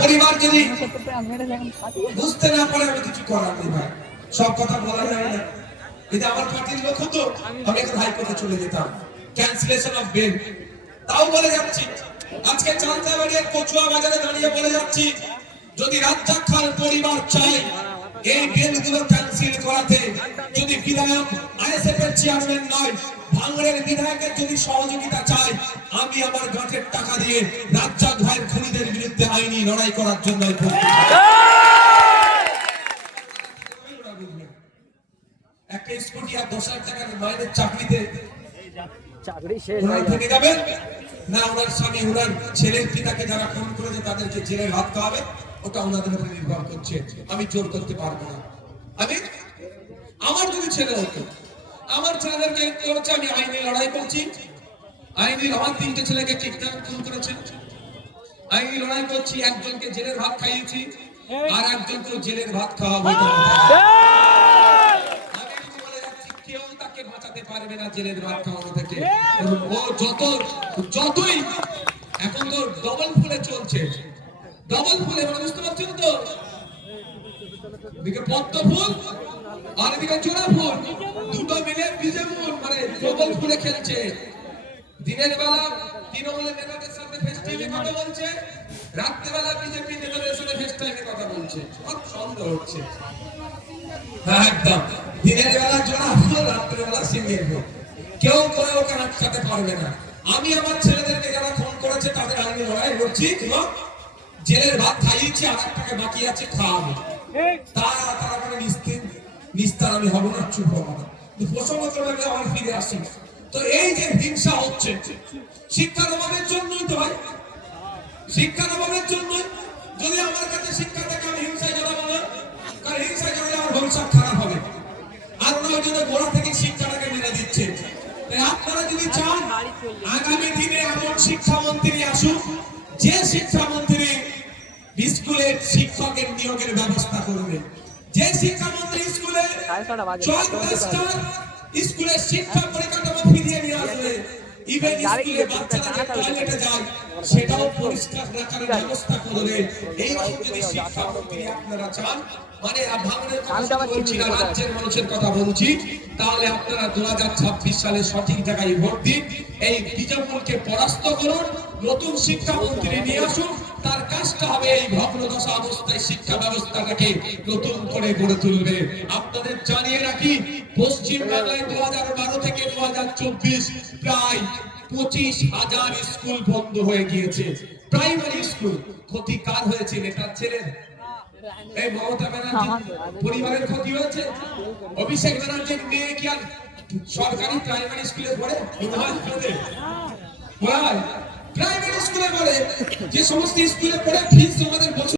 পরিবার যদি বুঝতে না পারে আমি কিছু করার নেই ভাই, সব কথা বলা যায় না। কিন্তু আমার পার্টির লোক হতো আমি এখন হাইকোর্টে চলে যেতাম, ক্যান্সেলেশন অফ বেল। তাও বলে যাচ্ছি, আজকে চান্দাবাড়ির কচুয়া বাজারে দাঁড়িয়ে বলে যাচ্ছি, যদি রাজ্জাক খান পরিবার চায় এই বেলগুলো ক্যান্সেল করাতে, যদি বিধায়ক আইএসএফ এর চেয়ারম্যান নয় ভাঙড়ের বিধায়কের যদি সহযোগিতা চায়, আমি আমার গাঁটের টাকা দিয়ে রাজ্জাক ভাইয়ের খুনিদের বিরুদ্ধে আইনি লড়াই করার জন্য একটা স্কুটি আর 10,000 টাকার মাইনের চাকরিতে চাকরি শেষ হয়ে যাবে না, ওনার স্বামী ওনার ছেলের পিতাকে যারা খুন করেছে তাদেরকে জেলে ভাত খাওয়াবে, ওটা ওনাদের উপরে নির্ভর করছে। আমি জোর করতে পারবো না। আমি আমার যদি ছেলে হতো, আমার ছেলেদেরকে হচ্ছে আমি আইনি লড়াই করছি, আইনি আমার 3টে ছেলেকে কিডন্যাপ খুন করেছে, আইনি লড়াই করছি, একজনকে জেলের ভাত খাইয়েছি আর একজনকে জেলের ভাত খাওয়াবো। কেউ তাকে বাঁচাতে পারবে না জেলের ভাত খাওয়ানো থেকে। ও যতই এখন তো ডবল ফুলে চলছে, ডবল ফুলে, মানে বুঝতে পারছেন তো, এদিকে পদ্ম ফুল আর এদিকে জোড়া ফুল, দুটো মিলে বিজে ফুল, মানে ডবল ফুলে খেলছে। দিনের বেলা তৃণমূলের নেতাদের সাথে ফেস টাইমে কথা বলছে, রাত্রে বেলা বিজেপি নেতাদের সাথে ফেস টাইমে কথা বলছে। সব সন্দেহ হচ্ছে। হ্যাঁ একদম, দিনের বেলা জোড়া ফুল, রাত্রে বেলা সিঙ্গেল ফুল, কেউ করে ওকে আটকাতে পারবে না। আমি আমার ছেলেদেরকে যারা ফোন করেছে তাদের আইনি লড়াই করছি এবং জেলের ভাত খাইয়েছি, আর একটাকে বাকি আছে খাওয়াবো। তারা মানে নিস্তার আমি হবো না, চুপ হবো না। প্রসঙ্গক্রমে আমার ফিরে আসি, তো এই যে হিংসা হচ্ছে শিক্ষার অভাবের জন্যই তো হয়, শিক্ষার অভাবের জন্যই। যদি আমার কাছে শিক্ষা থাকে আমি হিংসায় জড়াবো না, কারণ হিংসায় জড়ালে আমার ভবিষ্যৎ খারাপ হবে। আর ওরা যদি গোড়া থেকে শিক্ষাটাকে মেনে দিচ্ছে। আপনারা যদি চান আগামী দিনে এমন শিক্ষামন্ত্রী আসুক যে শিক্ষামন্ত্রী স্কুলের শিক্ষকের নিয়োগের ব্যবস্থা করবে, যে শিক্ষামন্ত্রী স্কুলে স্কুলের শিক্ষা পরিকাঠামো ফিরিয়ে নিয়ে আসবে, ইভেন স্কুলে বাচ্চারা টয়লেটে যায় সেটাও পরিষ্কার রাখার ব্যবস্থা করবে। এইরকম যদি শিক্ষামন্ত্রী আপনারা চান, মানে ভাঙড়ের কথা বলছি না, রাজ্যের মানুষের কথা বলছি, তাহলে আপনারা 2026 সালে সঠিক জায়গায় ভোট দিন, এই বিজেপিকে পরাস্ত করুন, নতুন শিক্ষামন্ত্রী নিয়ে আসুন। তার কাজটা হবে এই ভগ্নদশা অবস্থায় শিক্ষা ব্যবস্থাটাকে নতুন করে গড়ে তুলবে। আপনাদের জানিয়ে রাখি, পশ্চিম বাংলায় 2012 থেকে 2024 প্রায় 25,000 স্কুল বন্ধ হয়ে গিয়েছে, প্রাইমারি স্কুল। ক্ষতি কার হয়েছে? নেতার ছেলের, এই মমতা ব্যানার্জি পরিবারের ক্ষতি হয়েছে। অভিষেক ব্যানার্জির মেয়ে কি আর সরকারি প্রাইমারি স্কুলে পড়ে? প্রাইমারি স্কুলে পড়ে, যে সমস্ত স্কুলে পড়ে ফিস আমাদের